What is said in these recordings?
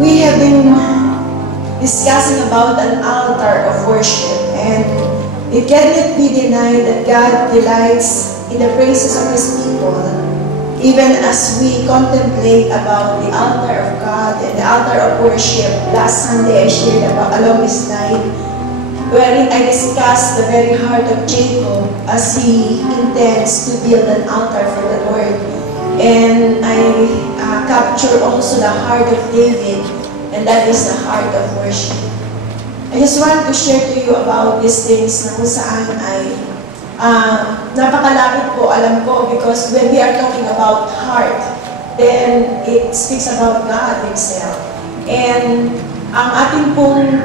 We have been discussing about an altar of worship, and it cannot be denied that God delights in the praises of His people. Even as we contemplate about the altar of God and the altar of worship, last Sunday I shared about along this line, wherein I discussed the very heart of Jacob as he intends to build an altar for the Lord. And I capture also the heart of David, and that is the heart of worship. I just want to share to you about these things na kung saan ay napakalapit po, alam ko, because when we are talking about heart, then it speaks about God Himself. And ang ating pong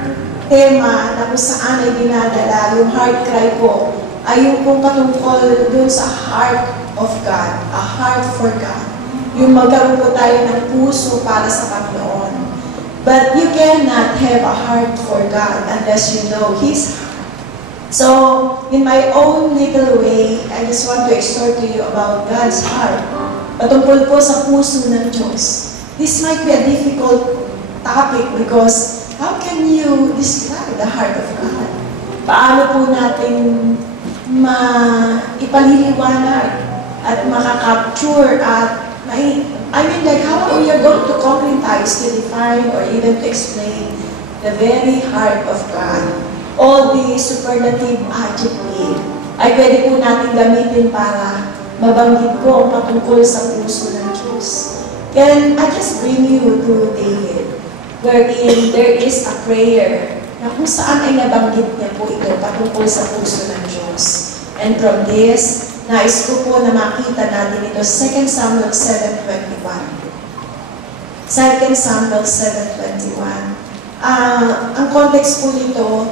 tema na kung saan ay dinadala, yung heart cry po, ay yung pong patungkol dun sa heart of God, a heart for God. Yung magkaroon po tayo ng puso para sa Panginoon. But you cannot have a heart for God unless you know His heart. So, in my own little way, I just want to exhort to you about God's heart. Patungkol po sa puso ng Diyos. This might be a difficult topic because how can you describe the heart of God? Paano po natin ipaliliwanag at makakapture at like how are we going to concretize, to define, or even to explain the very heart of God? All the superlative adjective ay pwede po natin gamitin para mabanggit po ang patungkol sa puso ng Diyos. Can I just bring you to David, wherein there is a prayer na kung saan ay nabanggit niya po ito patungkol sa puso ng Diyos. And from this, nais ko po na makita natin ito, 2 Samuel 7:21. 2 Samuel 7:21. Ang context po nito,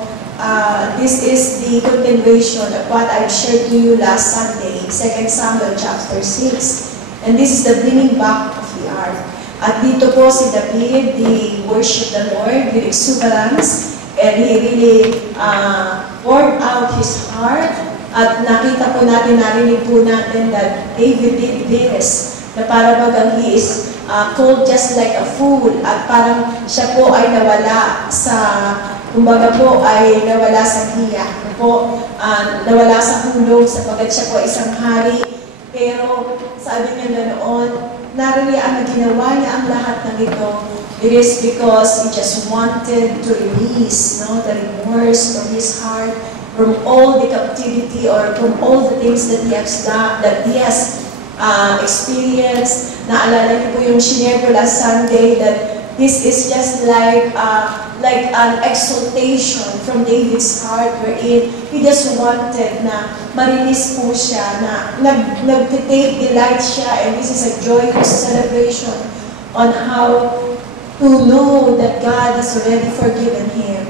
this is the continuation of what I've shared to you last Sunday, 2 Samuel chapter 6. And this is the bringing back of the ark. At dito po si David, he worshiped the Lord with exuberance, and he really poured out his heart. At nakita po natin, narinig po natin that David did this, na para bagang he is called just like a fool, at parang siya po ay nawala sa, kumbaga po ay nawala sa hiya, nawala sa hulog sapagkat siya po isang hari. Pero sabi niya na noon, naririyan na ginawa niya ang lahat ng ito. It is because he just wanted to release the remorse from his heart, from all the captivity or from all the things that he has done, that he has experienced. Naalala niyo po yung shinare ko last Sunday that this is just like an exaltation from David's heart, wherein he just wanted na marilis po siya, na nag-take delight siya, and this is a joyous celebration on how to know that God has already forgiven him.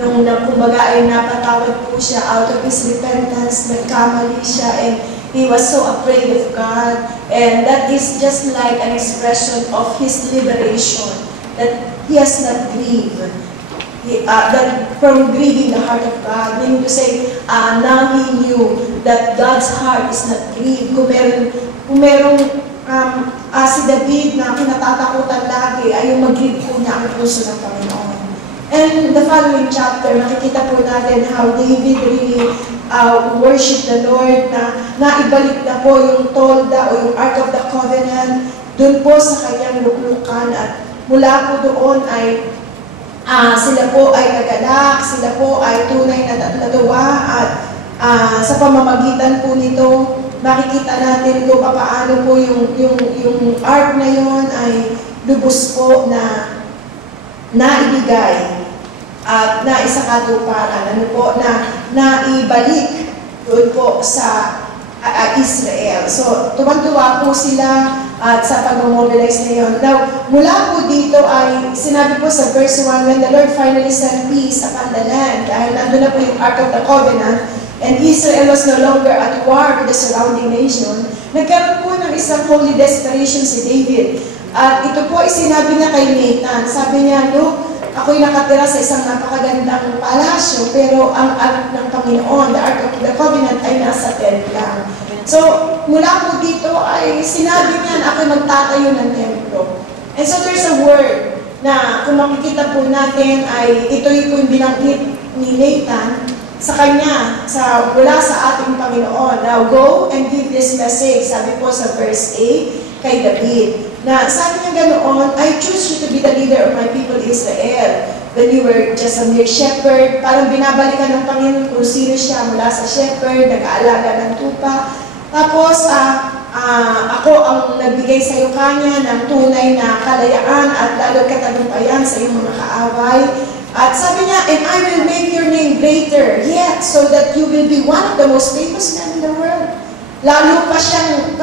Nung kumbaga ay napatawad po siya out of his repentance, nagkamali siya, and he was so afraid of God. And that is just like an expression of his liberation, that he has not grieved. That from grieving the heart of God, meaning to say, now he knew that God's heart is not grieved. Kung merong si David na kinatatakutan lagi, ay yung mag-grieve po niya ang puso ng Panginoon. And the following chapter, nakikita po natin how David really worshiped the Lord, na naibalik na po yung tolda o yung Ark of the Covenant doon po sa kanyang luklukan, at mula po doon ay sila po ay nagalak, sila po ay tunay na natuwa, at sa pamamagitan po nito, makikita natin kung paano po yung Ark na yon ay lubos po na naibigay at naisakatuparan, naibalik doon po sa Israel. So, tuwang-tuwa po sila at sa pag-mobilize na yun. Now, mula po dito ay sinabi po sa verse 1, when the Lord finally sent peace upon the land, dahil nandun na po yung Ark of the Covenant, and Israel was no longer at war with the surrounding nation, nagkaroon po ng isang holy desperation si David. At ito po ay sinabi niya kay Nathan. Sabi niya, look, ako'y nakatira sa isang napakagandang palasyo, pero ang Ark ng Panginoon, the Ark of the Covenant, ay nasa tent lang. So, mula po dito ay sinabi niya na ako'y magtatayo ng templo. And so there's a word na kung makikita po natin ay ito yung binanggit ni Nathan sa kanya, mula sa ating Panginoon. Now, go and give this message. Sabi po sa verse 8 kay David, na sabi niya ganoon, I choose you to be the leader of my people Israel. When you were just a mere shepherd, parang binabalikan ng Panginoon kung sino siya mula sa shepherd, nag-aalaga ng tupa. Tapos, ako ang nagbigay sa iyo kanya ng tunay na kalayaan at lalo katagumpayan sa iyong mga kaaway. At sabi niya, and I will make your name greater yet, so that you will be one of the most famous men in the world. Lalo pa siyang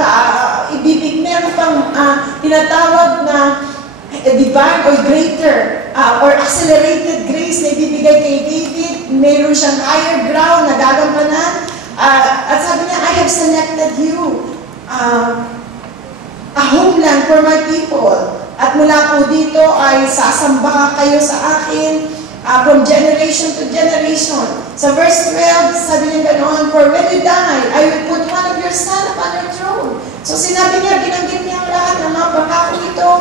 meron pang tinatawag na divine or greater or accelerated grace na ibibigay kay David. Meron siyang higher ground na gagampanan. At sabi niya, I have selected you a homeland for my people. At mula po dito ay sasamba kayo sa akin from generation to generation. Sa verse 12, sabi niya ganoon, for when you die, I will put one of your son upon your throne. So sinabi niya, binanggit niya ang lahat ng mga pangako ito,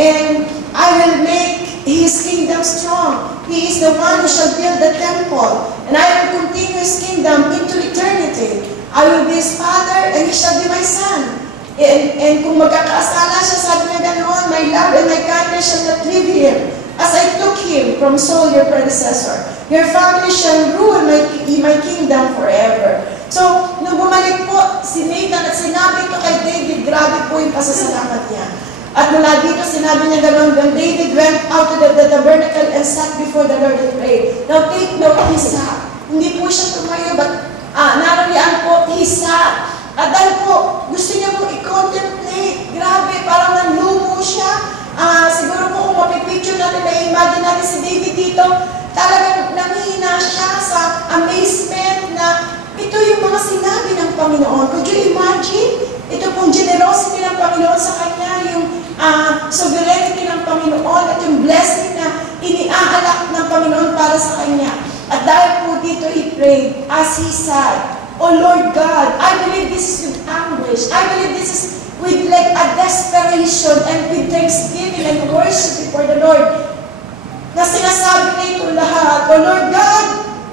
and I will make His kingdom strong. He is the one who shall build the temple, and I will continue His kingdom into eternity. I will be His father, and He shall be my son. And kung magkakasala siya, sabi niya ganoon, my love and my kindness shall not leave him, as I took him from Saul, your predecessor. Your family shall rule my kingdom forever. So, nung bumalik po si Nathan at sinabi ito kay David, grabe po yung pasasalamat niya. At mula dito, sinabi niya ganoon, when David went out to the tabernacle and sat before the Lord and prayed. Now, take note, he sat. Hindi po siya tumayo, but naralian po, he sat. At dahil po, gusto niya po i-contemplate. Grabe, parang nanlumo siya. Siguro po kung mapipicture natin, na-imagine natin si David dito, talagang namihina siya sa amazement na ito yung mga sinabi ng Panginoon. Could you imagine? Ito pong generosity ng Panginoon sa kanya, yung sovereignty ng Panginoon at yung blessing na iniaalak ng Panginoon para sa kanya. At dahil po dito, he prayed as he said, oh Lord God, I believe this is with anguish. I believe this is with like a desperation and with thanksgiving and worship before the Lord. Na sinasabi niya ito lahat, oh Lord God,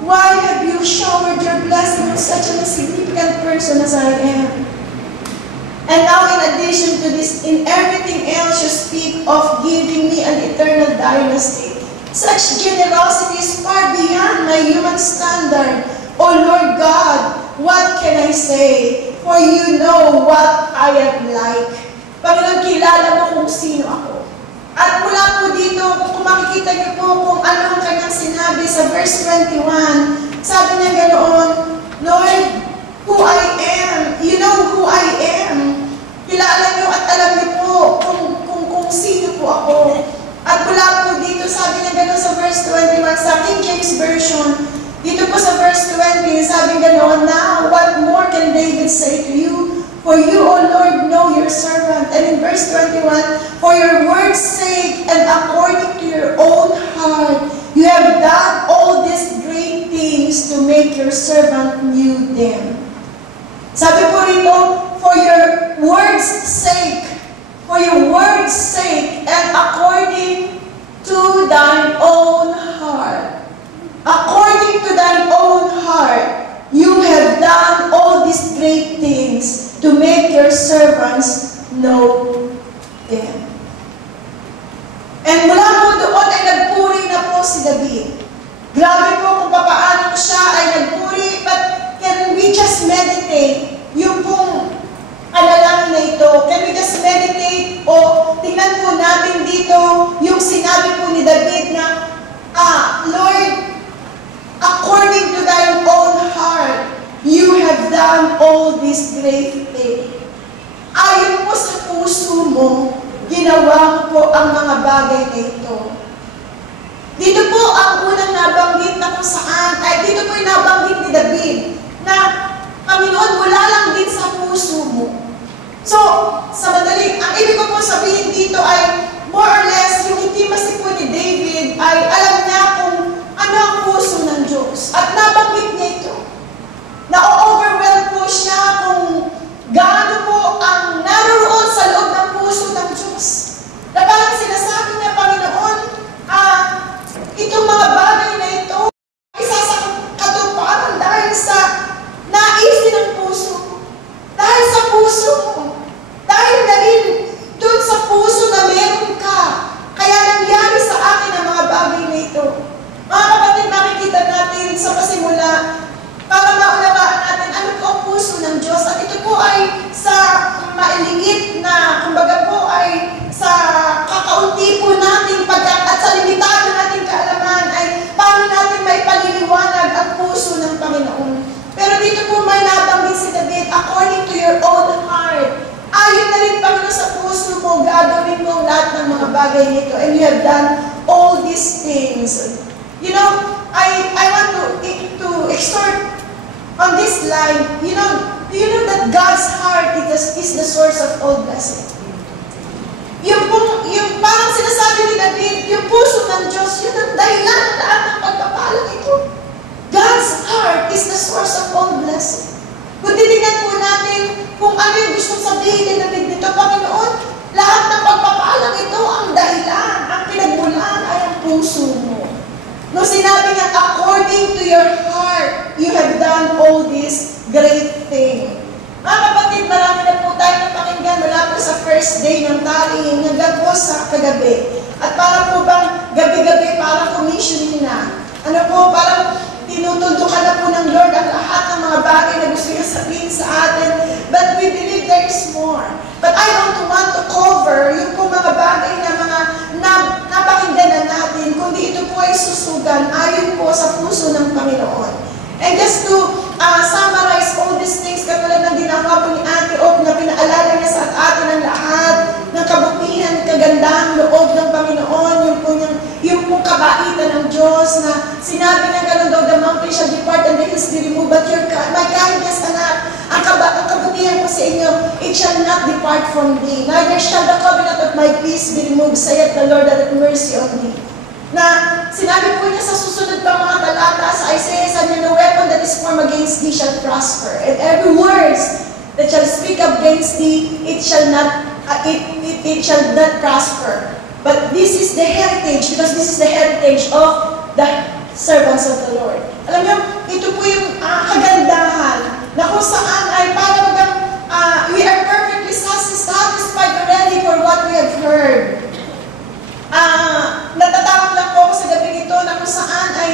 why have you showered your blessing on such an insignificant person as I am? And now in addition to this, in everything else you speak of giving me an eternal dynasty. Such generosity is far beyond my human standard. Oh Lord God, what can I say? For you know what I am like. Panginoon, kilala mo kung sino ako. At mula po dito, kung makikita niyo po kung ano ang kanyang sinabi sa verse 21, sabi niya ganoon, Lord, who I am, you know who I am. Kilala niyo at alam niyo po kung sino po ako. At mula po dito, sabi niya ganoon sa verse 21, sa King James Version, dito po sa verse 20, sabi ganoon, now what more can David say to you? For you, O Lord, know your servant. And in verse 21, for your word's sake and according to your own heart, you have done all these great things to make your servant knew them. Sabi po rito, for your word's sake, and according to thine own heart. According to thine own heart, you have done all these great things to make your servants know them. And mula po doon ay nagpuri na po si David. Grabe po kung paano siya ay nagpuri, but can we just meditate yung pong alalangin na ito? Can we just meditate o tingnan po natin dito yung sinabi po ni David na, Lord, according to thine own heart, you have done all these great things. Ayon po sa puso mo, ginawa mo po ang mga bagay na ito. Dito po ang unang nabanggit na kung saan, dito po yung nabanggit ni David, na Panginoon, wala lang din sa puso mo. So, sa madaling, ang ibig ko po sabihin dito ay, more or less, yung intimacy po ni David ay alam niya kung ano ang puso ng Diyos. At nabanggit niya ito. Na-overwhelm po siya kung gaano po ang naroon sa loob ng puso ng Diyos. Na parang sinasabi niya, Panginoon, lahat ng mga bagay nito, and you have done all these things. You know, I want to exhort on this line, do you know that God's heart is the source of all blessing? Yung parang sinasabi ni David, yung puso ng Diyos, yun ang dahilan ng lahat ng pagpapalang ito. God's heart is the source of all blessing. Kung titignan po natin kung ano yung gustong sabihin ni David nito, Panginoon, lahat ng pagpapalang ito, ang dahilan, ang pinagmulan ay ang puso mo. No, sinabi niya, according to your heart, you have done all this great thing. Mga kapatid, marami na po tayo napakinggan mula po sa first day ng talihin hanggang po sa kagabi. At para po bang gabi-gabi, parang commissioning na. Ano po, parang tinutuldukan na po ng Lord ang lahat ng mga bagay na gusto niya sabihin sa atin. But we believe there is more. But I don't want to cover yung po mga bagay na mga napakinggan na natin, kundi ito po ay susugan ayon po sa puso ng Panginoon. And just to summarize all these things, katulad ng ginawa po ni Ate Og na pinaalala niya sa atin ang lahat ng kabutihan, kagandang loob ng Panginoon, yung pong kabaitan ng Diyos na sinabi niya gano'n daw, the mountain shall depart and the hills be removed, but my kindness, anak, ang kabutihan ko sa inyo, it shall not depart from thee, neither shall the covenant of my peace be removed, saith the Lord that hath mercy on thee. Na sinabi po niya sa susunod pang mga talata sa Isaiah, sabi niya, no weapon that is formed against thee shall prosper, and every words that shall speak against thee, it shall not prosper. But this is the heritage, because this is the heritage of the servants of the Lord. Alam niyo, ito po yung kagandahan na kung saan ay parang we are perfectly satisfied already for what we have heard. Natatakot lang po ako sa gabi ito na kung saan ay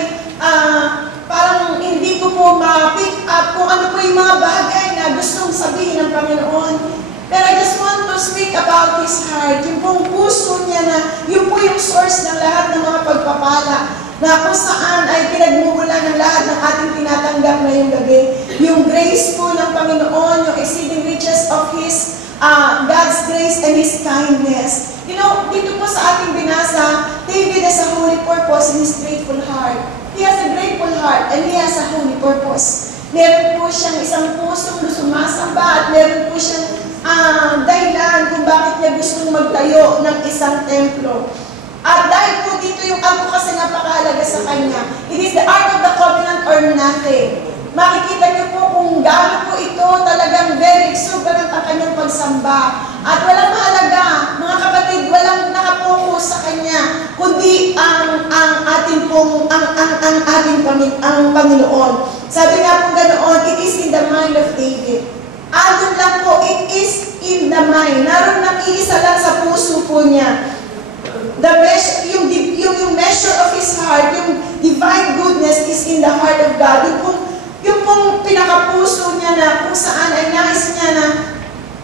parang hindi ko po ma-pick up kung ano po yung mga bagay na gustong sabihin ng Panginoon. Pero I just want to speak about His heart, yung pong puso niya na yun po yung source ng lahat ng mga pagpapala na kung saan ay pinagmumulan ng lahat ng ating tinatanggap na yung gabi. Yung grace po ng Panginoon, yung exceeding riches of His God's grace and His kindness. You know, dito po sa ating binasa, David has a holy purpose in his grateful heart. He has a grateful heart and he has a holy purpose. Meron po siyang isang pusong sumasamba at meron po siyang dahilan kung bakit niya gustong magtayo ng isang templo. At dahil po dito yung ako kasi napakahalaga sa kanya, it is the art of the covenant or nothing. Makikita niyo po kung gaano po ito talagang very exuberant ang kanyang pagsamba. At walang mahalaga, mga kapatid, walang nakapokus sa kanya, kundi ang ating Panginoon. Sabi nga po ganoon, it is in the mind of David. Andun lang po, it is in the mind. Naroon nag-iisa lang sa puso po niya. Yung measure of His heart, yung divine goodness is in the heart of God. Yung pong pinakapuso niya na kung saan ay nais niya na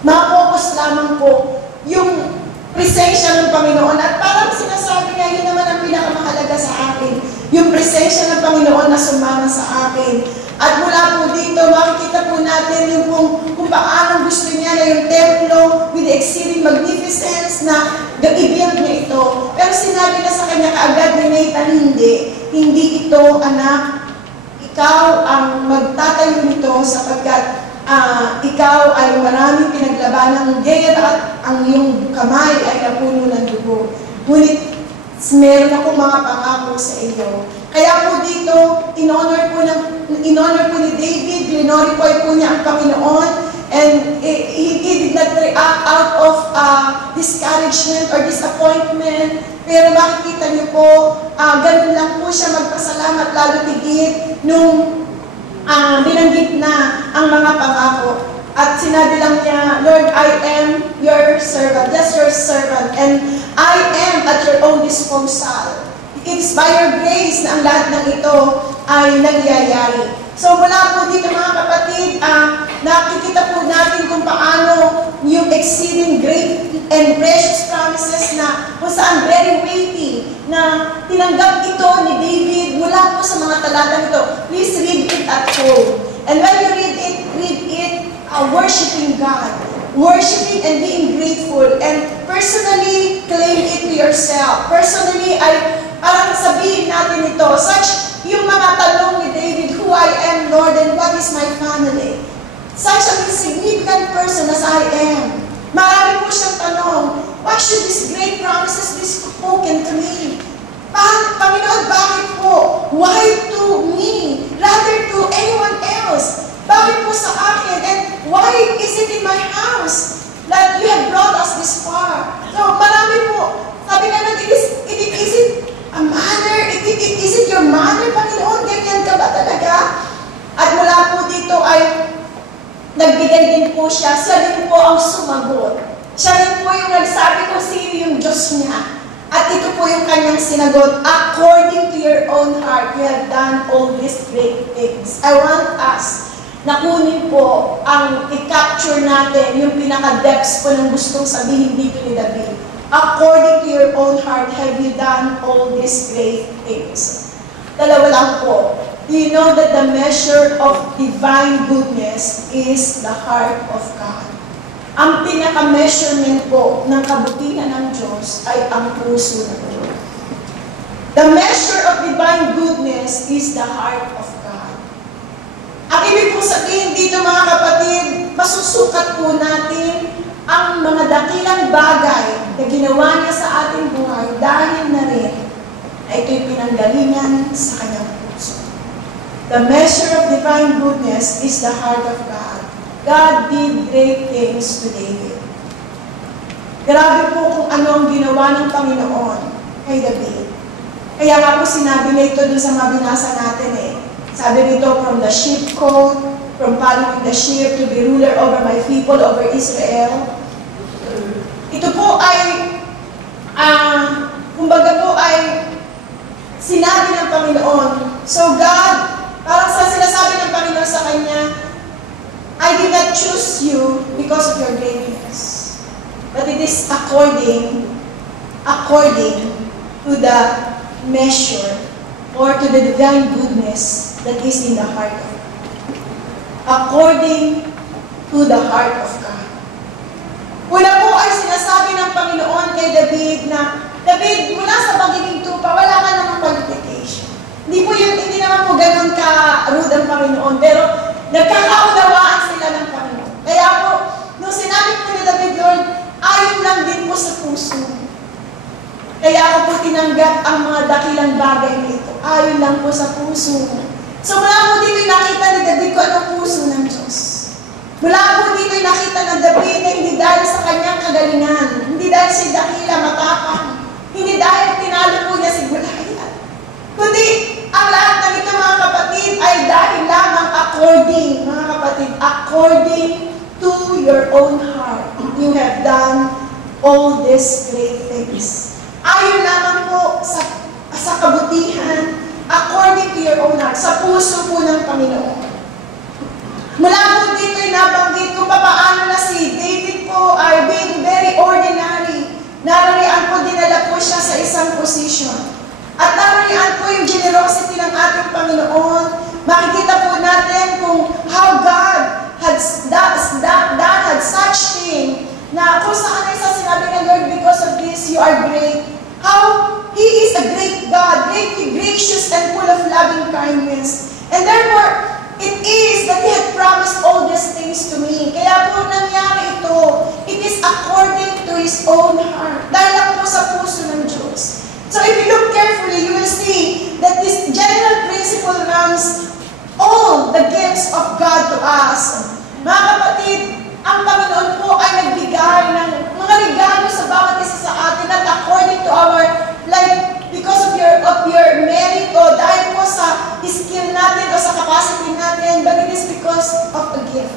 ma-focus lamang po yung presensya ng Panginoon. At parang sinasabi niya, yun naman ang pinakamahalaga sa akin. Yung presensya ng Panginoon na sumama sa akin. At mula po dito, makikita po natin yung kung paano gusto niya na yung templo with the exceeding magnificence na i-build niya ito. Pero sinabi na sa kanya kaagad ni Nathan, hindi ito, anak, ikaw ang magtatayo nito sapagkat ikaw ay maraming pinaglaban ng gera at ang iyong kamay ay napuno ng dugo. Ngunit meron akong mga pangako sa iyo. Kaya po dito, in-honor po ni David, glorify po niya ang Panginoon, and he did not react out of discouragement or disappointment. Pero makikita niyo po, ganun lang po siya magpasalamat, lalo tigit nung binanggit na ang mga pangako. At sinabi lang niya, Lord, I am your servant, just your servant, and I am at your own disposal. It's by your grace na ang lahat ng ito ay nagyayari. So mula po dito mga kapatid, nakikita po natin kung paano yung exceeding great and precious promises na kung saan very weighty na tinanggap ito ni David mula po sa mga talatang ito. Please read it at home. And when you read it worshiping God. worshiping and being grateful, and personally claim it to yourself. Personally, ay parang sabihin natin ito, such yung mga tanong ni David, who I am, Lord, and what is my family? Such an insignificant person as I am. Marami po siyang tanong, why should these great promises be spoken to me? Panginoon, bakit po? Why to me? Rather to anyone else? Bakit po sa akin? And why is it in my house that you have brought us this far? So, marami po. Sabi nga nun, is it a manner? Is it your manner, Panginoon? Ganyan ka ba talaga? At mula po dito ay nagbigay din po siya. Siya din po ang sumagot. Siya din po yung nagsabi kung sino yung Diyos niya. At ito po yung kanyang sinagot, according to your own heart, you have done all these great things. I want us na kunin po ang i-capture natin, yung pinaka-depths po ng gustong sabihin dito ni David. According to your own heart, have you done all these great things? Dalawa lang po. You know that the measure of divine goodness is the heart of God. Ang pinaka-measurement po ng kabutihan ng Diyos ay ang puso ng Diyos. The measure of divine goodness is the heart of God. Ang ibig po sabihin dito mga kapatid, masusukat po natin ang mga dakilang bagay na ginawa niya sa ating buhay dahil na rin na ito'y pinanggalingan sa kanyang puso. The measure of divine goodness is the heart of God. God did great things to David. Grabe po kung ano ang ginawa ng Panginoon kay David. Kaya nga po sinabi na ito dun sa mabinasa natin eh. Sabi nito, from the sheep cote, from following the sheep to be ruler over my people, over Israel. Ito po ay, kumbaga po ay sinabi ng Panginoon. So God, parang sa sinasabi ng Panginoon sa kanya, I did not choose you because of your greatness, but it is according to the measure or to the divine goodness that is in the heart of God. According to the heart of God. Una po ay sinasabi ng Panginoon kay David na, David, mula sa pagiging tupa, wala ka namang qualification. Hindi naman po ganun ka-rude ang Panginoon, pero nagkakaunawaan sila ng Panginoon. Kaya po, nung sinabi po ni David, Lord, ayon lang din po sa puso. Kaya ako po tinanggap ang mga dakilang bagay nito. Ayon lang po sa puso. So mula po dito nakita ni David ko anong puso ng Diyos. Mula po dito nakita ng David na hindi dahil sa kanyang kagalingan, hindi dahil sa dakila, matapang, hindi dahil tinalo po niya si Goliath. Kundi ang lahat ng ito mga kapatid ay dahil lamang according to your own heart. You have done all these great things. Ayon lamang po sa kabutihan, according to your own heart, sa puso po ng Panginoon. Mula po dito ay nabanggit kung paano na si David po ay being very ordinary. Narariyan po, dinala po siya sa isang position. At narariyan po yung generosity ng ating Panginoon. Makikita po natin kung how God had done such thing na kung saan ay sa sinabi ng Lord, because of this, you are great. How He is a great God, greatly gracious and full of loving kindness. And therefore, it is that He had promised all these things to me. Kaya po nangyari ito, it is according to His own heart. Dahil lang po sa puso ng Diyos. So if you look carefully, you will see that this general principle runs all the gifts of God to us. Mga kapatid, ang Panginoon po ay nagbigay ng mga regalo sa bawat isa sa atin at according to our, because of your merit o dahil po sa skill natin o sa capacity natin, but it is because of the gift.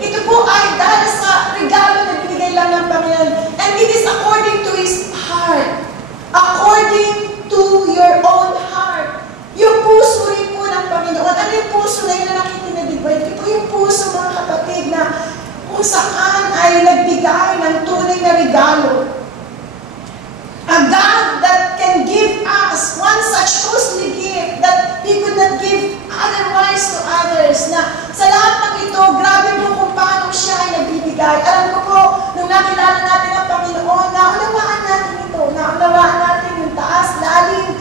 Ito po ay dahil sa regalo na binigay lang ng Panginoon. And it is according to His heart. According to your own heart. Yung puso rin po ng Panginoon. Ano yung puso na yun na nakita na diba? Ito po yung puso mga kapatid na kung saan ay nagbigay ng tunay na regalo. A God that can give us one such costly gift that He could not give otherwise to others. Na sa lahat ng ito, grabe po kung paano siya ay nagbibigay. ibigay. Alam ko po, nung nakilala natin ang Panginoon, naunawaan natin ito. Naunawaan natin yung taas, lalim,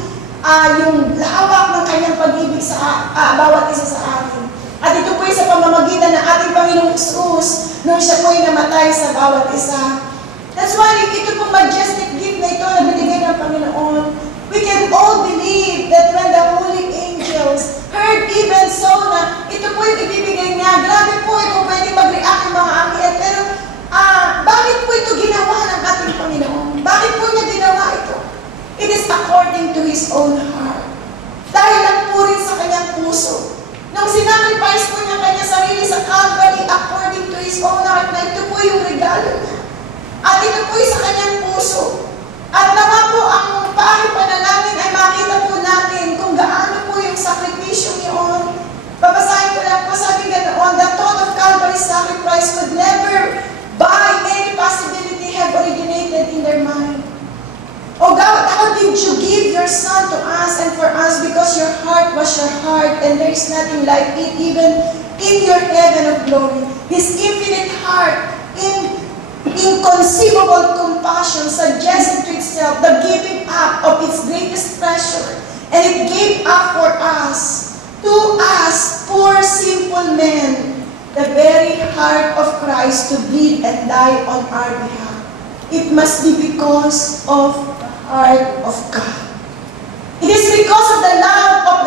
yung lawak ng kanyang pag-ibig sa bawat isa sa atin. At ito po sa pamamagitan ng ating Panginoong Jesus nung siya po'y namatay sa bawat isa. That's why ito pong majestic gift na ito na binigay ng Panginoon. We can all believe that when the holy angels heard even so na ito po yung ibibigay niya. Grabe po ito, pwede mag-react yung mga anghel. Pero bakit po ito ginawa ng ating Panginoon? Bakit po niya ginawa ito? It is according to His own heart. Dahil lang po rin sa kanyang puso. Nung sinacrifice po niya kanya sarili sa Calvary according to His own heart, na ito po yung regalo niya. At ito po sa kanyang puso. At nawa po ang pahing panalangin ay makita po natin kung gaano po yung sakripisyo niyon. Babasahin ko lang po, sabi ganoon, the thought of Calvary's sacrifice could never by any possibility have originated in their mind. Oh God, how did you give your Son to us and for us because your heart was your heart and there is nothing like it even in your heaven of glory. His infinite heart, inconceivable compassion suggested to itself the giving up of its greatest treasure, and it gave up for us, to us, poor simple men, the very heart of Christ to bleed and die on our behalf. It must be because of the heart of God. It is because of the love of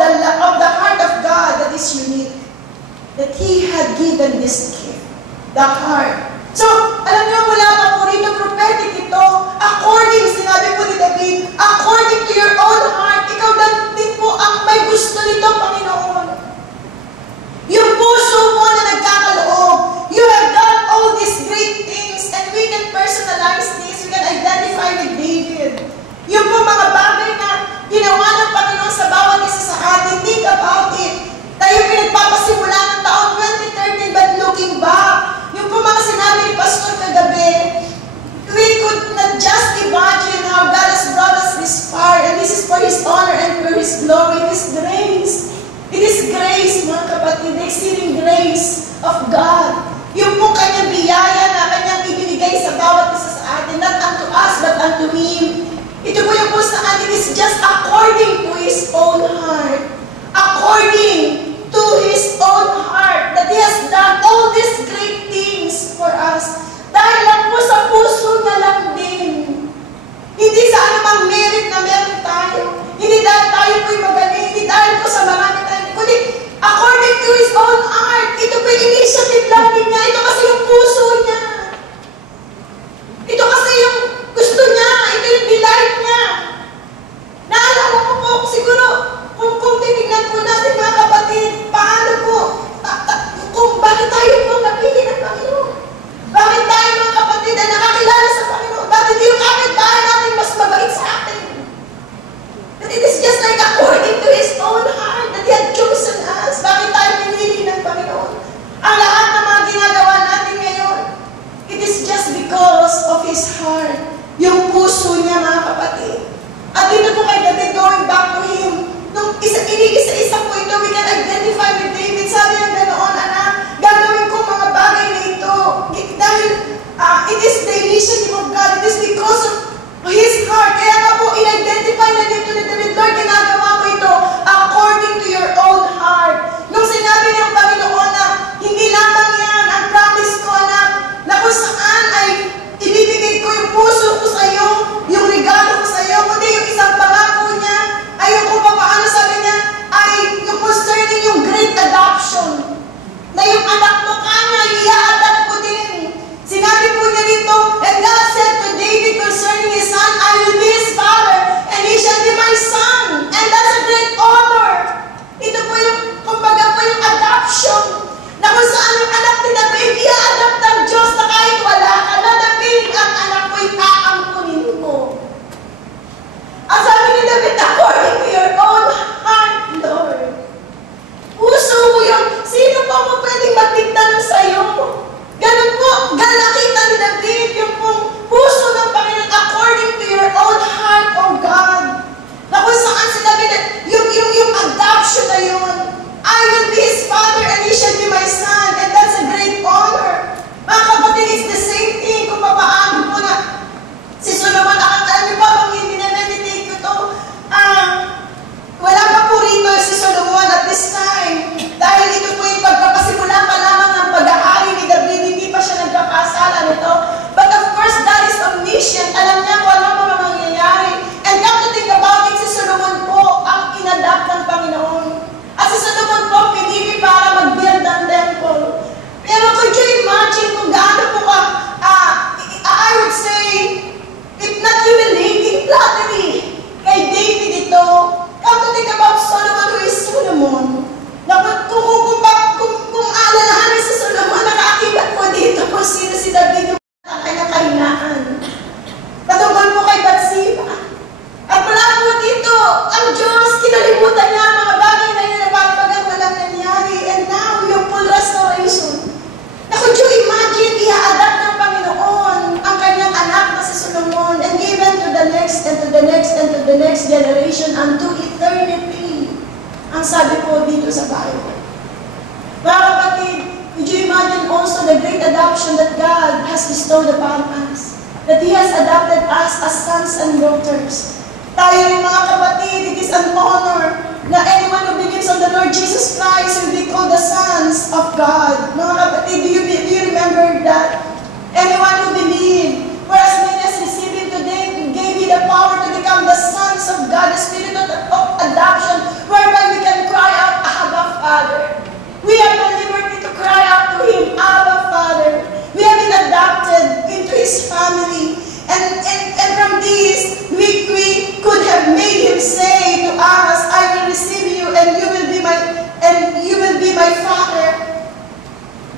the heart of God that is unique, that He had given this gift, the heart. So, alam niyo, mula pa po rito, prophetic ito, according, sinabi po ni David, according to your own heart, ikaw din po ang may gusto nito, Panginoon. Yung puso mo na nagkakaloob, you have done all these great things, and we can personalize this, we can identify with David. Yung po mga bagay na ginawa ng Panginoon sa bawat isa sa atin, think about it. Tayo pinagpapasimula ng taon 2013, but looking back, yung po mga sinabi ni Pastor kagabi, we could not just imagine how God has brought us this far, and this is for His honor and for His glory. It is grace. It is grace, mga kapatid, the exceeding grace of God. Yung po kanyang biyaya na kanyang ibinigay sa bawat isa sa atin, not unto us, but unto Him. Ito po yung po sa atin, it is just according to His own heart. According to His own heart, that He has done all these great things for us. Dahil lang po sa puso na lang din. Hindi sa anumang merit na meron tayo. Hindi dahil tayo po'y magaling. Hindi dahil po sa marami tayo. Kundi, according to His own heart, ito po'y initiative lang din niya. Ito kasi yung puso niya. Ito kasi yung gusto niya. Ito yung delight niya. Naalala ko po, siguro, kung tinignan po natin mga kapatid, paano po, kung bakit tayo po napili ng Panginoon? Bakit tayo mga kapatid ay nakakilala sa Panginoon? Bakit yung kapit-bahay natin mas mabait sa atin? But it is just like according to His own heart that He had chosen us. Bakit tayo pinili ng Panginoon? Ang lahat ng mga ginagawa natin to the next generation unto eternity. Ang sabi po dito sa Bible. Mga kapatid, would you imagine also the great adoption that God has bestowed upon us? That He has adopted us as sons and daughters. Tayo rin mga kapatid, it is an honor na anyone who believes on the Lord Jesus Christ will be called the sons of God. Mga kapatid, do you remember that? Anyone who believes, for as many as received Him today, gave you the power to become the sons of God, the spirit of adoption, whereby we can cry out, Abba, Father. We have the liberty to cry out to Him, Abba, Father. We have been adopted into His family. And from this, we could have made Him say to us, I will receive you and you will be my Father.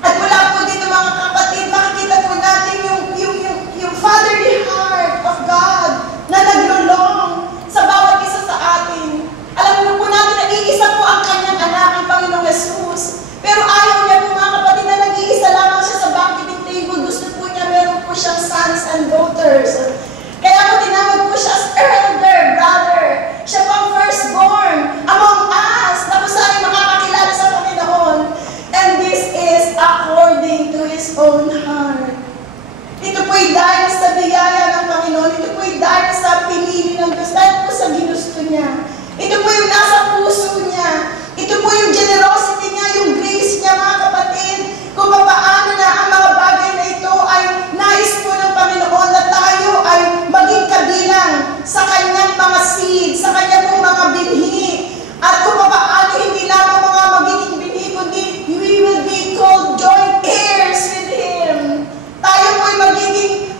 At mula po dito mga kapatid, makikita po natin yung fatherly heart of God na naglulong sa bawat isa sa atin. Alam po natin na iisa po ang kanyang anak, ang Panginoong Jesus. Pero ayaw niya po mga kapatid na nag-iisa lamang siya sa banqueting table. Gusto po niya meron po siyang sons and daughters. Kaya po tinawag po siya as elder brother. Siya po ang firstborn among us na kung saan makakakilala sa Panginoon. And this is according to His own heart. Ito po'y dahil sa biyaya ng Panginoon. Ito po'y dahil sa pinili ng Diyos. Dahil po sa ginusto niya. Ito po yung nasa puso niya. Ito po yung generosity niya, yung grace niya mga kapatid. Kung paano na ang mga bagay na ito ay nais po ng Panginoon na tayo ay maging kabilang sa kanyang mga seed, sa kanyang mga binhi. At kung paano hindi lamang mga magiging binhi, kundi we will be called joint heirs with Him. Tayo po ay magiging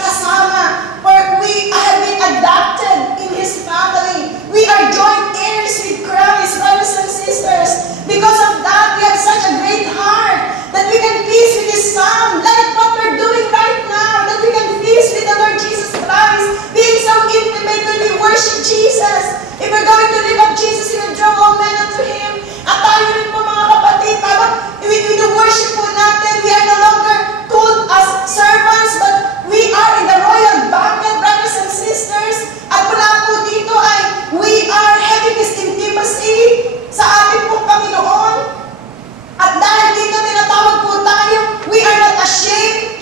kasama. For we have been adopted in His family. We are joint heirs with Christ, brothers and sisters. Because of that, we have such a great heart that we can feast with His Son, like what we're doing right now, that we can feast with the Lord Jesus Christ, being so intimate when we worship Jesus. If we're going to live up Jesus, He will draw all men unto Him. At tayo rin po mga kapatid, with the worship po natin, we are no longer called as servants, but we are in the royal banquet, brothers and sisters. At mula po dito ay we are having this intimacy sa ating pong Panginoon. At dahil dito tinatawag po tayo, we are not ashamed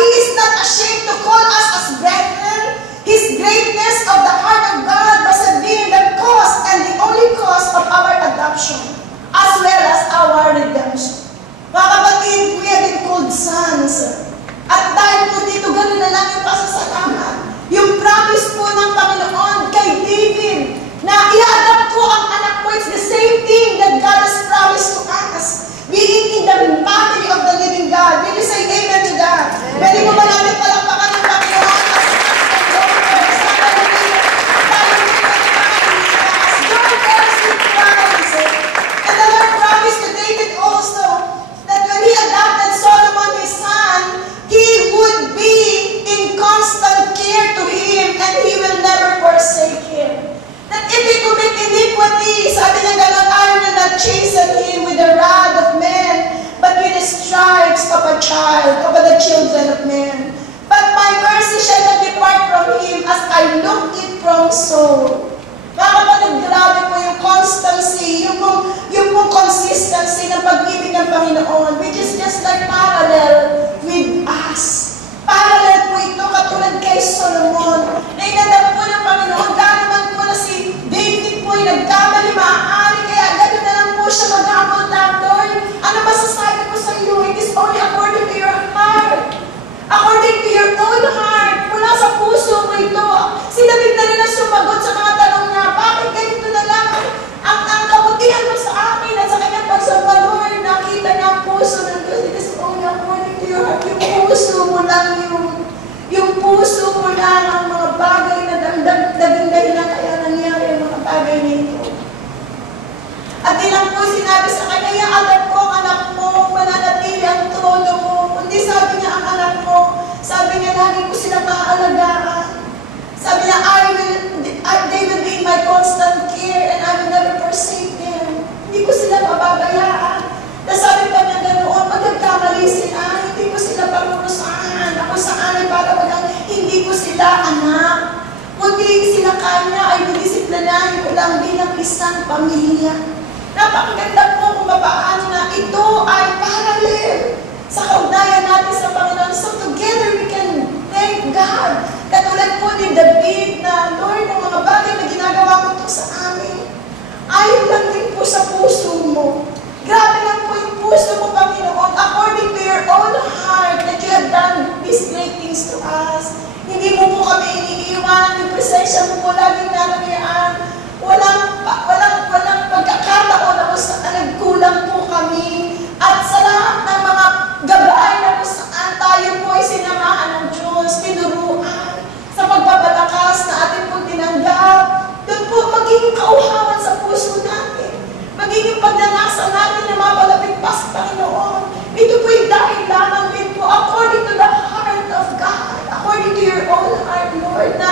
He is not ashamed to call us as brethren. His greatness of the heart of God must have been the cause and the only cause of our adoption, as well as our redemption. Mga kapatid, we have been called sons. At dahil po dito, gano'n na lang yung pasasalamat. Yung promise po ng Panginoon kay David na i-adopt ko ang anak mo, it's the same thing that God has promised to us. Being in the family of the living God. Will you say amen to that? Pwede mo ba natin palakpakan ng Panginoon as daughters? And the Lord promised to David also that when He adopted Solomon his son, he would be in constant care to him and He will never forsake him. That if he commit iniquity, sabi niya gano'n, I will not chasten him with the rod of men, but with the stripes of the children of men. But my mercy shall not depart from him as I look it from Saul. Mga kapatid, grabe po yung constancy, yung consistency ng pag-ibig ng Panginoon, which is just like parallel with us. Parallel po ito, katulad kay Solomon, na inadap po ng Panginoon, gano'n po na si David po ay nagkamali maaari, kaya gano'n na lang po siya mag-habol na, Lord, ano ba sasabi ko sa iyo? It is only according to your heart. According to your own heart, mula sa puso mo ito. Si David na rin ang sumagot sa mga tanong niya, bakit ganito na lang ang kabutihan mo sa akin at sa kanyang pagsamba, Lord, nakita niya ang puso ng Diyos. It is only according to your heart. Yung puso mo lang yung puso mo lang ang mga bagay na naging dahilan kaya nangyari ang mga bagay na ito. At ilang po sinabi sa kanya, yung anak mo, mananatili ang trono mo. Kundi sabi niya ang anak mo, sabi niya, lagi ko sila maaalagaan. Sabi niya, they will be in my constant care and I will never forsake them. Hindi ko sila pababayaan. Tapos sabi pa niya ganoon, magagkamali sila, hindi ko sila parurusahan. Ako saan ay para hindi ko sila anak. Kundi isang pamilya. Napakaganda po kung paano na ito ay parallel sa kaugnayan natin sa Panginoon. So together we can thank God. Katulad po ni David na, Lord, ang mga bagay na ginagawa mo ito sa amin, ayon lang din po sa puso mo. Grabe lang po yung puso mo, Panginoon, according to your own heart that you have done these great things to us. Hindi mo po kami iniiwan, yung presensya mo po laging naririyan. Walang pagkakataon na kung saan nagkulang po kami. At sa lahat ng mga gabay na kung saan tayo po ay sinamahan ng Diyos, tinuruan, sa pagpapalakas na ating po tinanggap, doon po magiging kauhawan sa puso natin. Magiging pagnanasa natin na mapalapit pa sa Panginoon. Ito po'y dahil lamang din po according to the heart of God, according to your own heart, Lord, na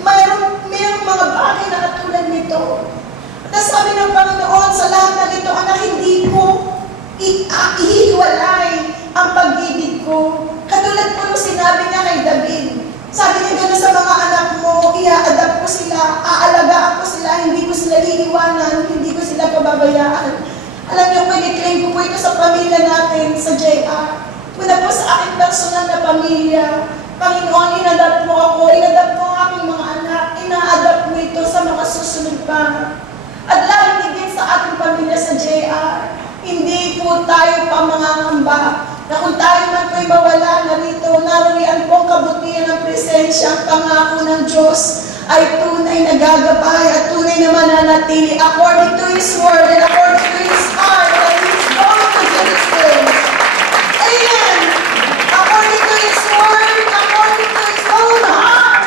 mayroong mga bagay na katulad nito. At sabi ng Panginoon sa lahat ng ito, anak, hindi ko ihiwalay ang pag-ibig ko. Katulad po nung sinabi niya kay David, sabi niya gano'n sa mga anak mo, i-a-adapt ko sila, aalagaan ko sila, hindi ko sila iiwanan, hindi ko sila pababayaan. Alam niyo, pwede-claim ko po ito sa pamilya natin, sa JR. Una po sa aking personal na pamilya, Panginoon, in-adapt mo ako, in-adapt mo ang aking mga anak, ina-adapt mo ito sa mga susunod pa. At lalo din sa ating pamilya sa JR, hindi po tayo pamangangamba na kung tayo man po'y mawala na rito, naririyan po ang kabutihan ng presensya, ang pangako ng Diyos ay tunay na gagabay at tunay na mananatili according to His Word and according to His heart that He is going to do His will. Amen! According to His Word, according to His own heart,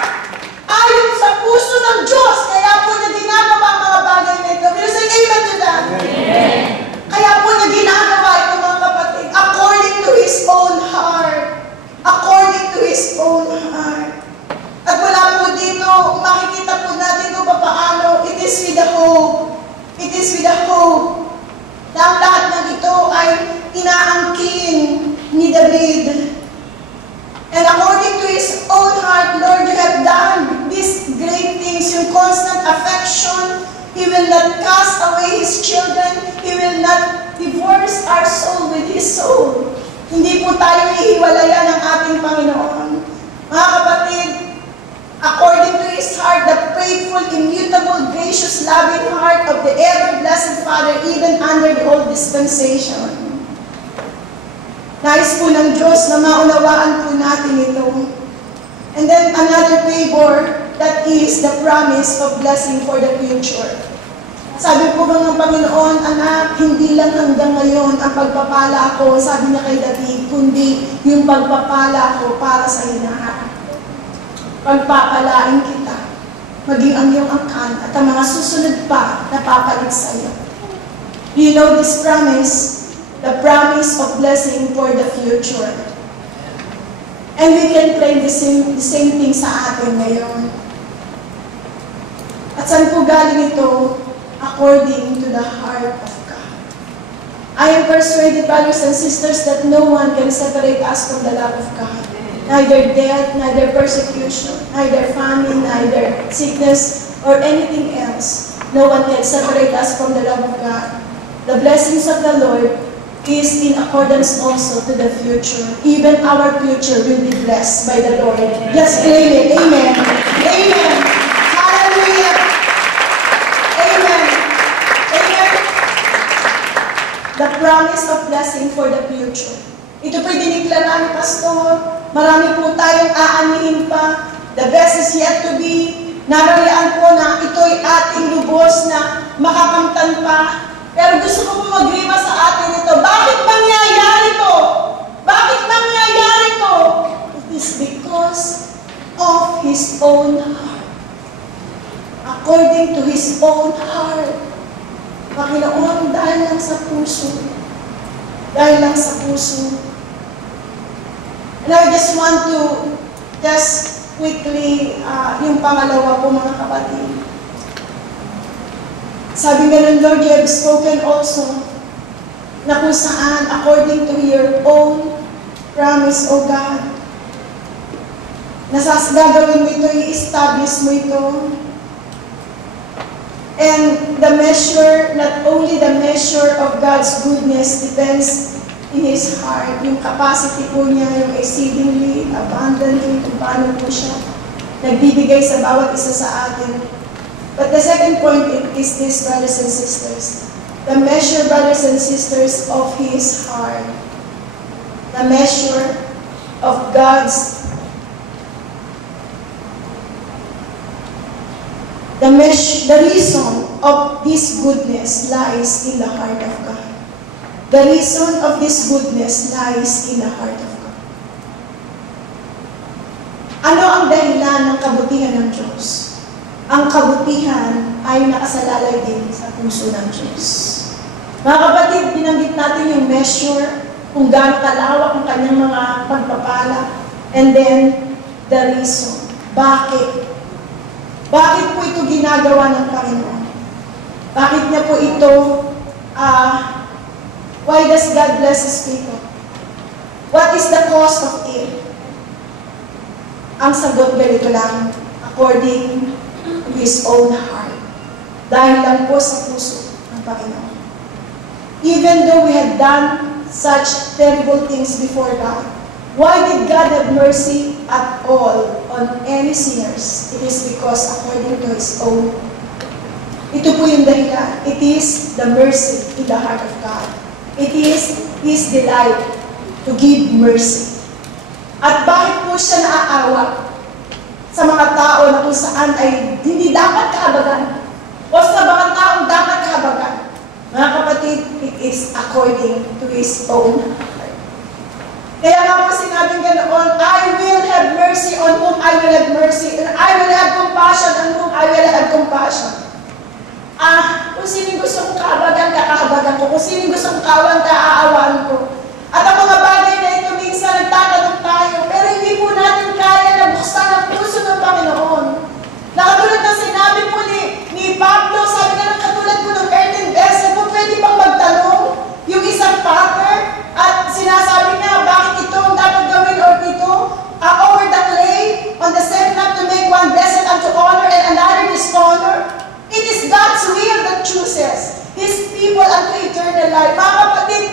ayon sa puso ng Diyos, kaya po niya ginagawa ang mga bagay na ito. Will you say amen to that? Amen! Kaya po niya ginagawa ito, mga kapatid, according to His own heart. According to His own heart. At wala po dito, makikita po natin kung paano, it is with the hope. It is with the hope na ang lahat ng ito ay inaangkin ni David. And according to his own heart, Lord, you have done these great things, yung constant affection. He will not cast away His children. He will not divorce our soul with His soul. Hindi po tayo ihiwalayan ng ating Panginoon. Mga kapatid, according to His heart, the faithful, immutable, gracious, loving heart of the ever-blessed Father, even under the old dispensation. Nais po ng Diyos na maunawaan po natin ito. And then another favor, that is the promise of blessing for the future. Sabi po ba ng Panginoon, anak, hindi lang hanggang ngayon ang pagpapala ko, sabi niya kay David, kundi yung pagpapala ko para sa hinaharap. Pagpapalain kita, maging ang iyong angkan at ang mga susunod pa na papalit sa iyo. Do you know this promise? The promise of blessing for the future. And we can claim the same thing sa atin ngayon. At saan po galing ito? According to the heart of God. I am persuaded, brothers and sisters, that no one can separate us from the love of God. Neither death, neither persecution, neither famine, neither sickness, or anything else. No one can separate us from the love of God. The blessings of the Lord is in accordance also to the future. Even our future will be blessed by the Lord. Just claim it. Amen. Amen. Hallelujah. Amen. Amen. The promise of blessing for the future. Ito po'y diniklara ni Pastor. Marami po tayong aanihin pa. The best is yet to be. Narariyan po na ito'y ating lubos na makakamtan pa. Pero gusto ko po magrima sa atin ito. Bakit mangyayari ito? Bakit nangyayari ito? It is because of His own heart. According to His own heart. Panginoon, dahil lang sa puso. Dahil lang sa puso. And I just want to quickly, yung pangalawa po mga kapatid. Sabi nga ng Lord, you have spoken also na kung saan, according to your own promise, O God, na gagawin mo ito, i-establish mo ito. measure, not only the measure of God's goodness depends in His heart, yung capacity po niya, yung exceedingly, abundantly, kung paano po siya nagbibigay sa bawat isa sa atin. But the second point is this, brothers and sisters. The measure, brothers and sisters, of His heart. The measure of God's The reason of this goodness lies in the heart of God. The reason of this goodness lies in the heart of God. Ano ang dahilan ng kabutihan ng Diyos? Ang kabutihan ay nakasalalay din sa puso ng Diyos. Mga kapatid, binanggit natin yung measure, kung gaano kalawak ang kanyang mga pagpapala, and then the reason. Bakit? Bakit po ito ginagawa ng Panginoon? Bakit niya po ito, why does God bless His people? What is the cause of it? Ang sagot ganito lang, according to His own heart. Dahil lang po sa puso ng Panginoon. Even though we had done such terrible things before God, why did God have mercy at all on any sinners? It is because according to His own. Ito po yung dahilan. It is the mercy in the heart of God. It is His delight to give mercy. At bakit po siya naaawa sa mga tao na kung saan ay hindi dapat kaabagan o sa mga taong dapat kaabagan? Mga kapatid, it is according to His own. Kaya nga po sinabing ganoon, I will have mercy on whom I will have mercy, and I will have compassion on whom I will have compassion. Kung sino gusto kong kaabagan, kakahabagan ko. Kung sino gusto kong kaawaan, kaaawaan ko. At ang mga bagay na ito, minsan nagtatanong tayo, pero hindi po natin kaya na buksan ang puso ng Panginoon. Nakatulad ng sinabi po ni Pablo, sabi nga ng katulad po ng earthen vessel, po pwede pang magtanong yung isang potter, at sinasabi niya, bakit ito ang dapat gawin or ito? Over the clay, on the same time to make one vessel unto honor and another dishonor. It is God's will that chooses His people unto eternal life. Mga kapatid,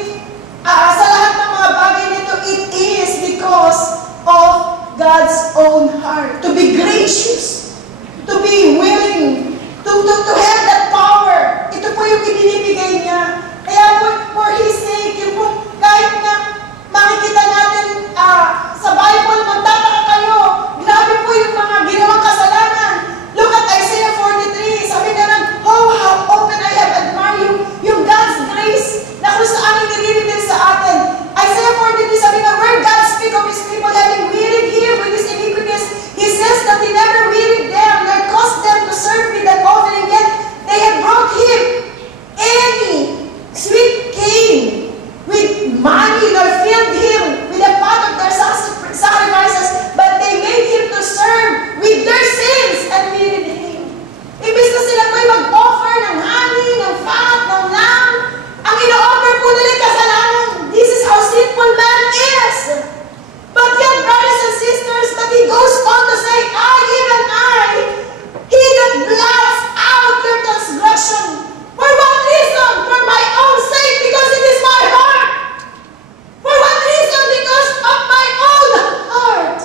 sa lahat ng mga bagay nito, it is because of God's own heart. To be gracious, to be willing, to have that power. Ito po yung ibinibigay niya. Kaya po, for His sake, yung po, kahit na makikita natin sa Bible, magtataka kayo, grabe po yung mga ginawang kasalanan. Look at Isaiah 43, sabi nga lang, oh, how often I have admired yung God's grace na kung saan nililitin sa atin. Isaiah 43, sabi nga, where God speak of His people having wearied Him with His iniquities, He says that He never wearied them, nor caused them to serve with an offering, yet they have brought Him any sweet cane with money, nor filled Him with a part of their sacrifices, but they made Him to serve with their sins and wearied Him. Ibig na sila po'y mag-offer ng honey, ng fat, ng lamb. Ang ino-offer po nila kasalanan. This is how sinful man is. But yet, brothers and sisters, but He goes on to say, even I, He that blots out your transgression. For what reason? For my own sake, because it is my heart. For what reason? Because of my own heart.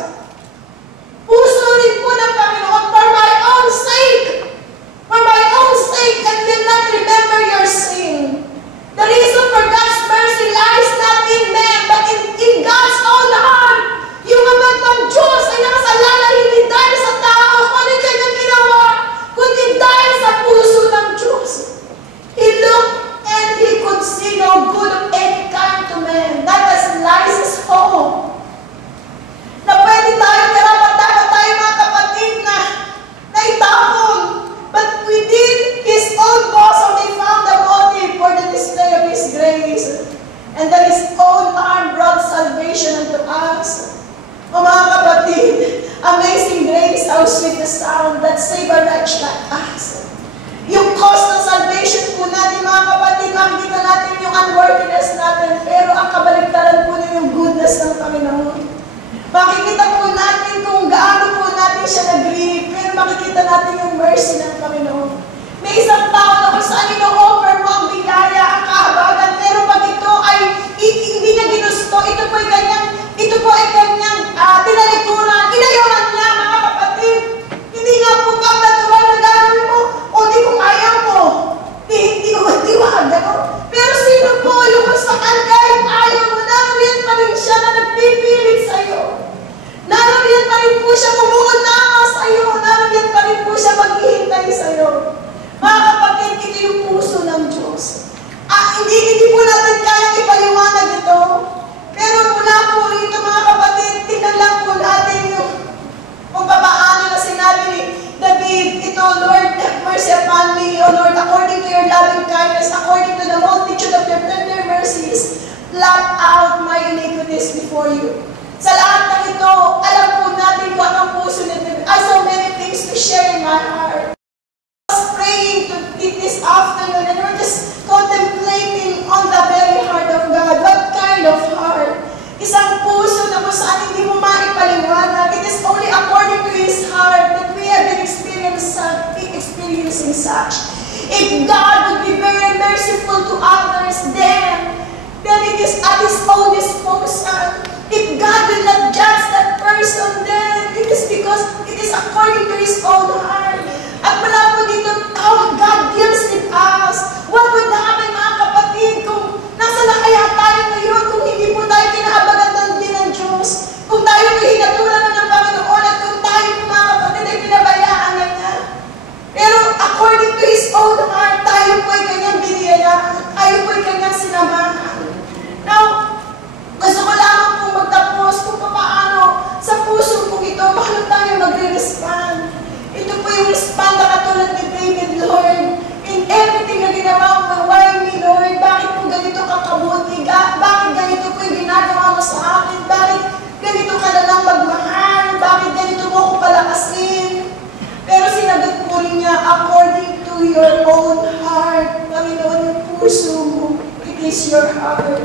Puso rin po ng Panginoon, for my own sake. For my own sake, and will not remember your sin. The reason for God's mercy lies not in man, but in God's own heart. Yung abad ng Diyos ay nakasalalay hindi dahil sa tao, kung ano kanyang ginawa, kundi dahil sa puso ng Diyos. He looked and He could see no good of any kind to man. That has lies His home. Na pwede tayo, karapat-dapat tayo mga kapatid na itapon. But within His own bosom, He found the motive for the display of His grace. And that His own arm brought salvation unto us. O mga kapatid, amazing grace, how sweet the sound that saved a wretch like us. Yung cost ng salvation po natin, mga kapatid, makikita natin yung unworthiness natin, pero ang kabaligtaran po niya yung goodness ng Panginoon. Makikita po natin kung gaano po natin siya nag-grieve, pero makikita natin yung mercy ng Panginoon. May isang tao na kung saan mercies, blot out my iniquities before you. Sa lahat ng ito, alam po natin kung ang puso nito. I so many things to share in my heart. I was praying to this afternoon and we're just contemplating on the very heart of God. What kind of heart? Isang puso na kung saan hindi mo maipaliwanag. It is only according to His heart that we have been experiencing such. If God would be very merciful to others, then it is at His own disposal. If God will not judge that person, then it is because it is according to His own heart. At mula po dito, how God deals with us. What would happen, mga kapatid, kung nasa na kaya tayo ngayon, kung hindi po tayo kinahabagan din ng Diyos, kung tayo po hinatulan ng Panginoon, at kung tayo po, mga kapatid, ay pinabayaan na niya. Pero according to His own heart, tayo po ay kanyang biniyayaan, tayo po ay kanyang sinamahan. Now, gusto ko lamang pong magtapos kung paano sa puso kong ito, paano tayo magre-respond. Ito po yung respond na katulad ni David, Lord. In everything na ginawa mo, why me, Lord? Bakit po ganito kakabuti? Bakit ganito po yung ginagawa mo sa akin? Bakit ganito ka na lang magmahal? Bakit ganito mo ako palakasin? Pero sinagot po rin niya, according to your own heart. Panginoon, yung puso mo, it is your heart.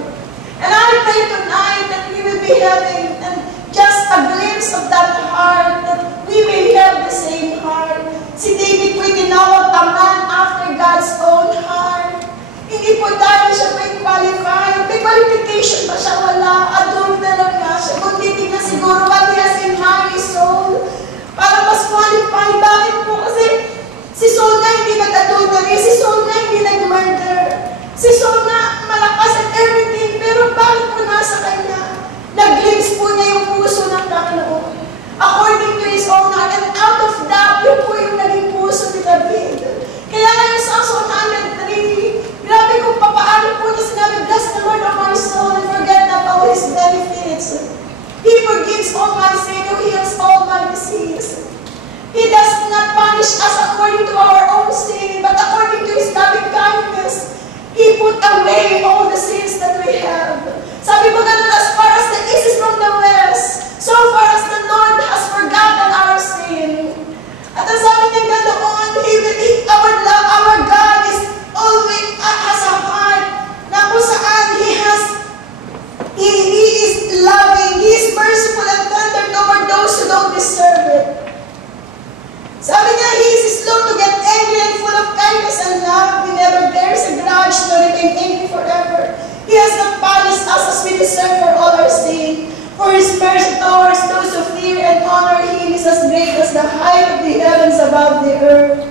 And I pray tonight that we will be having just a glimpse of that heart, that we may have the same heart. Si David po tinawag a man after God's own heart. Hindi po dahil siya may qualified. May qualification pa siya, wala. Adulterer nga siya. Kung titignan siguro, what he has in mind is soul. Para mas qualified. Bakit po? Kasi si Saul na hindi nag-adultery. Si Saul na hindi nag-murder. Si Saul na malakas at everything. Pero bakit po nasa kanya? Nag-glimpse po niya yung puso ng Panginoon. According to His own heart. And out of that, yun po yung naging puso ni David. Kaya nga yung Psalms 103, grabe kung papaano po niya sinabi, bless the Lord of my soul and forget not all His benefits. He forgives all my sin, He heals all my disease. He does not punish us according to our own sin, but according to His loving kindness. He put away all the sins that we have. Sabi po ganun, as far as the east is from the west, so far as the Lord has forgotten our sin. At ang sabi niya ganoon, our God is always has a heart na kung saan He is loving, He is merciful and tender toward those who don't deserve it. Sabi niya, He is slow to get angry and full of kindness and love. He never bears a grudge nor remain angry forever. He has not punished us as we deserve for all our sin. For His mercy towards those who fear and honor Him is as great as the height of the heavens above the earth.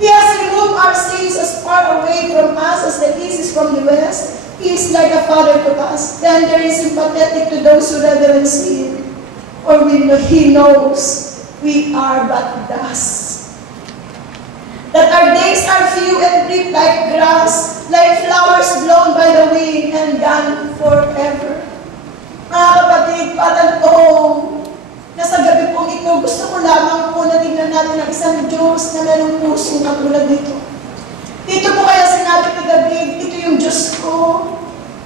He has removed our sins as far away from us as the east is from the west. He is like a father to us, tender and sympathetic to those who reverence Him. For He knows we are but dust. That our days are few and brief like grass, like flowers blown by the wind and gone forever. Mga kapatid, parang nasa gabi pong ito, gusto ko lamang po na tingnan natin ang isang Diyos na mayroong puso na tulad dito. Dito po kaya sinabi ni David, ito yung Diyos ko.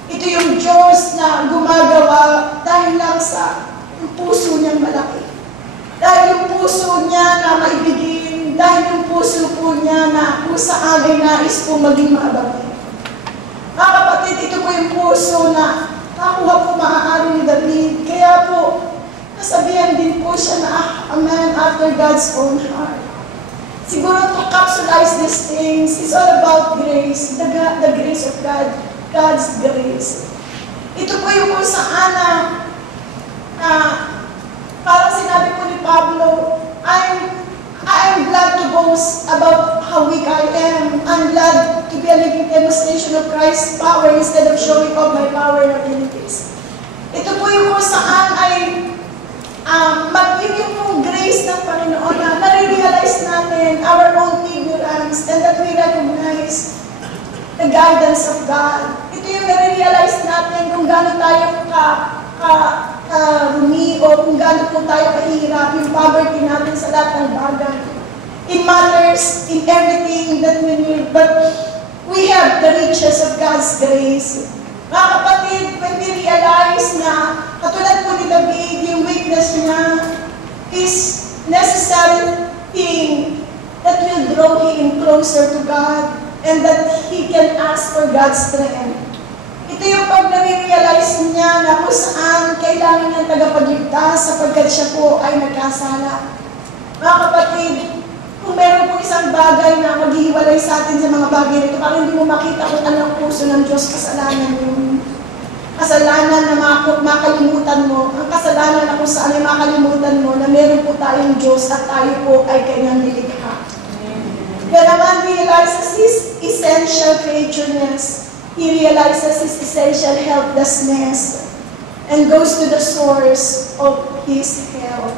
Ito yung Diyos na gumagawa dahil lang sa puso niyang malaki. Dahil yung puso niya na maibigin, dahil yung puso po niya na kung saan ay nais po maging maabagin. Mga kapatid, ito po yung puso na nakuha po maaari ni David. Kaya po, nasabihan din po siya na a man after God's own heart. Siguro to capsulize these things, it's all about grace, the grace of God, God's grace. Ito po yung kung saan na parang sinabi po ni Pablo, I'm glad to boast about how weak I am. I'm glad to be a living demonstration of Christ's power instead of showing off my power and abilities. Ito po yung kung saan ay yung pong grace ng Panginoon na nare-realize natin our own ignorance and that we recognize the guidance of God. Ito yung nare-realize natin kung gaano tayo rumi o kung gaano po tayo kahirap yung poverty natin sa lahat ng bagay. It matters in everything that we need, but we have the riches of God's grace. Mga kapatid, when we realize na katulad po ni David, yung weakness niya is necessary thing that will draw him closer to God and that he can ask for God's strength. Ito yung pag nare-realize niya na kung saan kailangan niyang tagapagligtas sapagkat siya po ay nagkasala. Mga kapatid, kung meron po isang bagay na maghihiwalay sa atin sa mga bagay nito, parang hindi mo makita kung anong puso ng Diyos, kasalanan yun. Kasalanan na makalimutan mo, ang kasalanan na kung saan ay makalimutan mo na meron po tayong Diyos at tayo po ay kanyang nilikha. When a man realizes his essential creatureness, he realizes his essential helplessness and goes to the source of his help.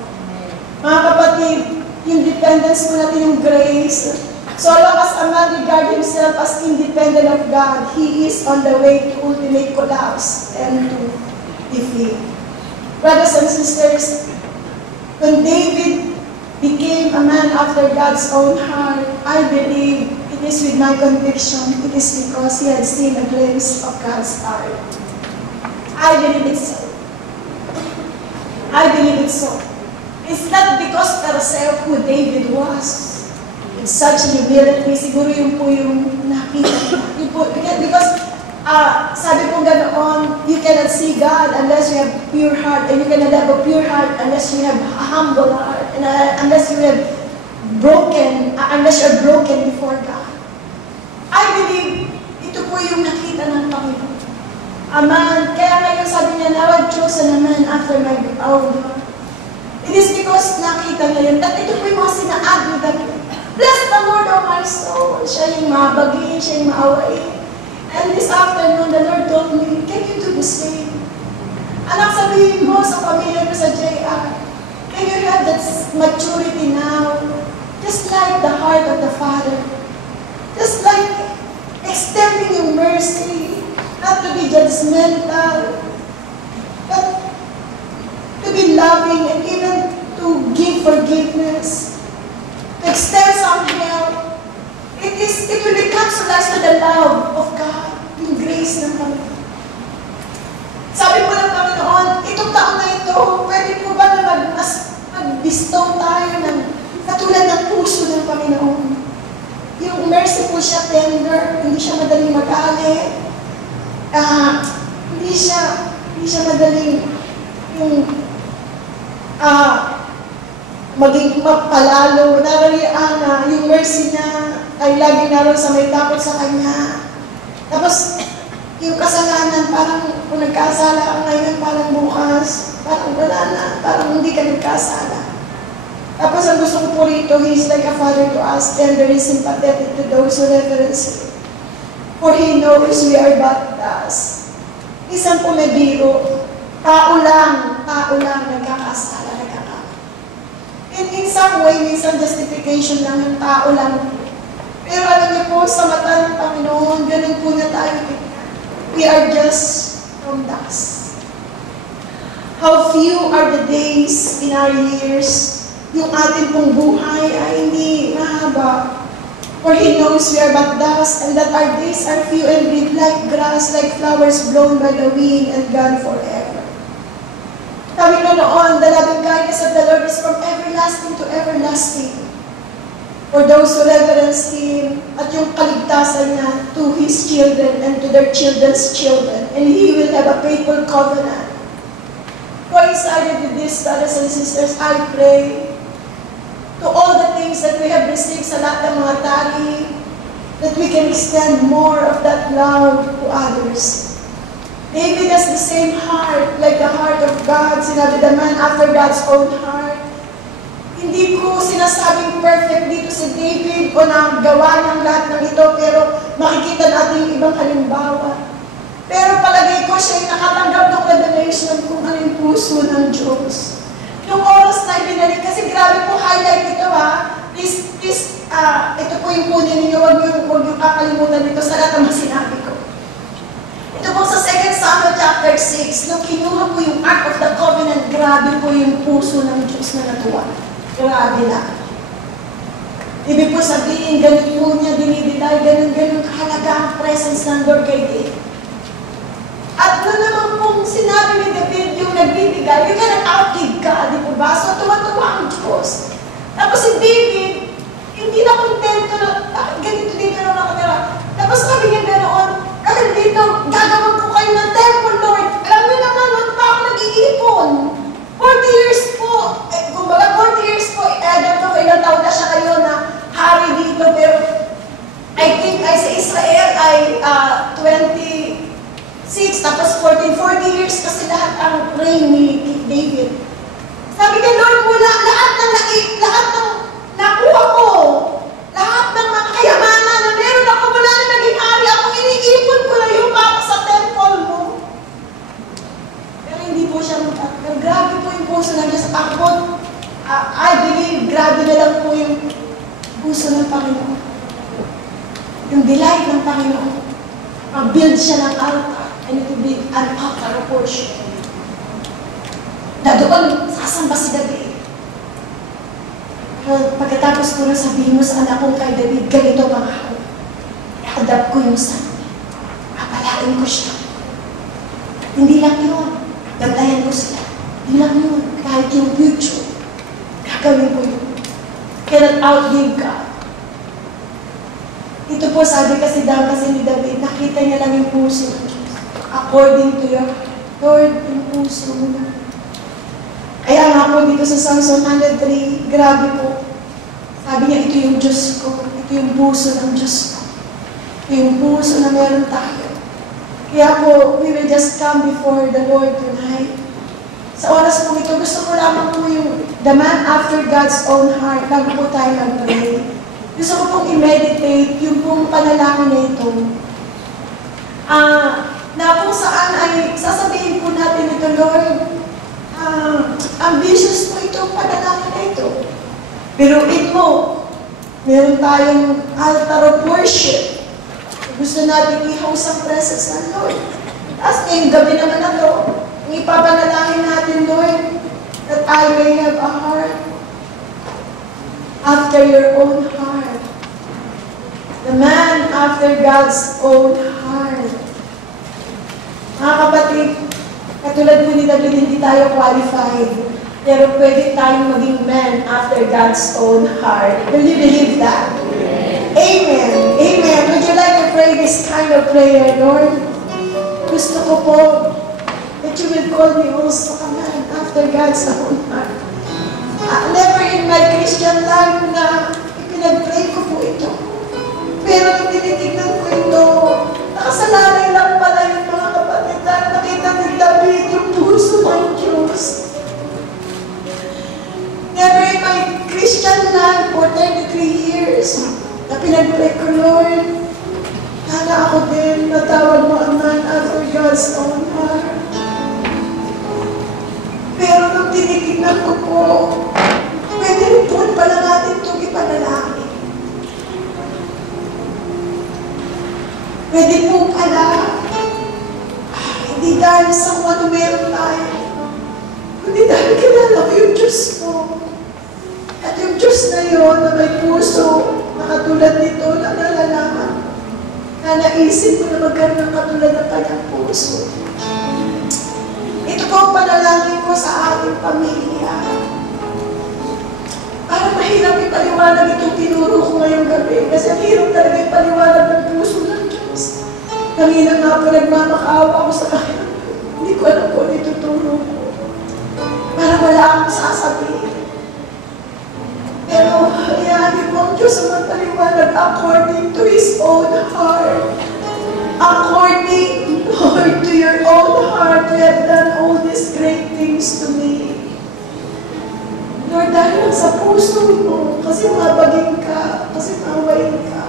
Mga kapatid, yung dependence mo natin yung grace. So long as a man regard himself as independent of God, he is on the way to ultimate collapse and to defeat. Brothers and sisters, when David became a man after God's own heart, I believe it is with my conviction, it is because he had seen a glimpse of God's heart. I believe it so. I believe it so. It's not because per se who David was. It's such humility. Siguro yun po yung nakita. Because sabi po ganoon, you cannot see God unless you have pure heart. And you cannot have a pure heart unless you have a humble heart. And unless you have unless you are broken before God. I believe ito po yung nakita ng Panginoon. Aman, kaya ngayon sabi niya, now I've chosen a man after my own heart. It is because nakita niya yun. At ito po yung mga sinaad ni David. Bless the Lord, O my soul. Siya yung mabagin, siya yung maawain. And this afternoon, the Lord told me, can you do the same? Anak, sabihin mo sa pamilya mo sa JR, can you have that maturity now? Just like the heart of the Father. Just like extending your mercy, not to be judgmental, but to be loving and even to give forgiveness, to extend some help. It will encapsulate to the love of God, yung grace ng Panginoon. Sabi po ng Panginoon, itong taon na ito, pwede po ba na mag-bestow tayo ng katulad ng puso ng Panginoon? Yung mercy po siya tender, hindi siya madaling magalit, hindi siya madaling yung maging mapalalo, narariyan na yung mercy niya ay lagi naroon sa may takot sa Kanya. Tapos, yung kasalanan, parang kung nagkasala ka ngayon, parang bukas, parang wala na, parang hindi ka nagkasala. Tapos, ang gusto ko po rito, He is like a father to us, tender and sympathetic to those who reverence Him. For He knows we are but dust. Isang po may biro, tao lang nagkakasala. In some way, minsan justification lang yung tao lang. Pero alam niyo po, sa mata ng Panginoon, ganun po na tayo. We are just from dust. How few are the days in our years, yung ating pong buhay ay hindi mahaba. For He knows we are but dust, and that our days are few and brief, like grass, like flowers blown by the wind and gone forever. Sabi ko noon, the loving kindness of the Lord is from everlasting to everlasting. For those who reverence Him, at yung kaligtasan niya to His children and to their children's children. And He will have a faithful covenant. Coincided with this, brothers and sisters, I pray to all the things that we have received sa lahat ng mga tali, that we can extend more of that love to others. David has the same heart, like the heart of God. Sinabi, the man after God's own heart. Hindi ko sinasabing perfect dito si David o nagawa ng lahat ng ito, pero makikita natin yung ibang halimbawa. Pero palagay ko siya yung nakatanggap ng revelation kung ano yung puso ng Diyos. Nung oras na ibinalik, kasi grabe po highlight ito ha. Please, ito po yung kunin ninyo, huwag yung kakalimutan dito sa lahat ng sinabi ko. Ito po sa 2 Samuel chapter 6, nung kinuha po yung Ark of the Covenant, grabe po yung puso ng Diyos na natuwa. Grabe na. Ibig po sabihin, ganun po niya dinidilay, ganun kahalaga ang presence ng Lord kay David. sinabi ni David, yung nagbibigay, you cannot outgive God, di ba? So, tuwa-tuwa ang Diyos. Tapos si David, hindi na kontento na, ganito dito na nakatira. Tapos sabi niya ganoon, kasi dito, gagawin ko kayo ng temple, Lord. Alam niyo naman, wala pa ako nag-iipon. 40 years po, kumbaga 40 years po, I don't know ilang taon na siya kayo na hari dito, pero I think ay sa Israel ay 26, tapos 40 years kasi lahat ang reign ni David. Sabi niya, Lord, mula lahat ng nakuha ko, lahat ng mga kayamanan na meron ako mula na naging hari, ako iniipon ko na yung para sa temple mo. Pero hindi po siya pero grabe po yung puso ng Diyos. Ako, I believe, grabe na lang po yung puso ng Panginoon. Yung delight ng Panginoon. Mag-build siya ng altar. And it will be an altar of worship. Na doon, sasamba si David. Pagkatapos ko na sabihin mo sa anak kong kay David, ganito mga ako. I-adapt ko yung son. Papalain ko siya. Hindi lang yun. Gantayan ko sila. Hindi lang yun. Kahit yung future. Gagawin ko yun. Cannot outgive God. Ito po sabi kasi ni David, nakita niya lang yung puso ng Diyos. According to your Lord, yung puso mo na. Kaya nga po dito sa Psalms 103, grabe po. Sabi niya, ito yung Diyos ko. Ito yung puso ng Diyos ko. Ito yung puso na meron tayo. Kaya po, we will just come before the Lord tonight. Sa oras po ito, gusto ko lamang po yung the man after God's own heart. Bago po tayo mag-pray. Gusto ko pong i-meditate yung pong panalangin na ito. Na kung saan ay sasabihin po natin ito, Lord, ambitious po itong panalangin na ito. Pero mo, meron tayong altar of worship. Gusto natin i-host ang presence ng Lord. As ngayong gabi naman na ito, ipapanalangin natin, Lord, that I may have a heart after your own heart. The man after God's own heart. Mga kapatid, katulad po ni David, hindi tayo qualified. Pero pwede tayong maging man after God's own heart. Will you believe that? Amen. Amen. Would you like to pray this kind of prayer, Lord? Gusto ko po that you will call me also a man after God's own heart. Never in my Christian life na ipinag-pray ko po ito. Pero nung tinitignan ko ito, nakasalalay lang pala yung mga kapatid na nakita ni David yung puso ng Diyos. Never in my Christian life for 33 years na pinag-pray ko, Lord, sana ako din natawag mo ang man after God's own heart. Pero nung tinitignan ko po, pwede rin po pala natin itong ipanalangin. Pwede po pala, hindi dahil sa kung ano meron tayo, kundi dahil kilala ko yung Diyos ko. At yung Diyos na yun na may puso na katulad nito na nalalaman, na naisip ko na magkaroon ng katulad ng kanyang puso. Ito po ang panalangin ko sa ating pamilya. Parang mahirap ipaliwanag itong tinuro ko ngayong gabi kasi ang hirap talaga ipaliwanag ng puso ng Diyos. Kanina nga po nagmamakaawa ako sa kanya. Hindi ko alam po dito turo ko. Parang wala akong sasabihin. Pero hayaan mo ang Diyos ang magpaliwanag according to His own heart. According, Lord, to your own heart, you have done all these great things to me. Lord, dahil lang sa puso mo, kasi mabagin ka, kasi mawain ka.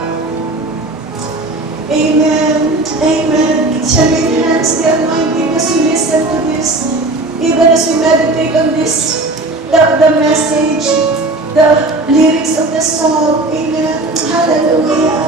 Amen. Amen. Shall we enhance the anointing as we listen to this, even as we meditate on this, the message, the lyrics of the song. Amen. Hallelujah.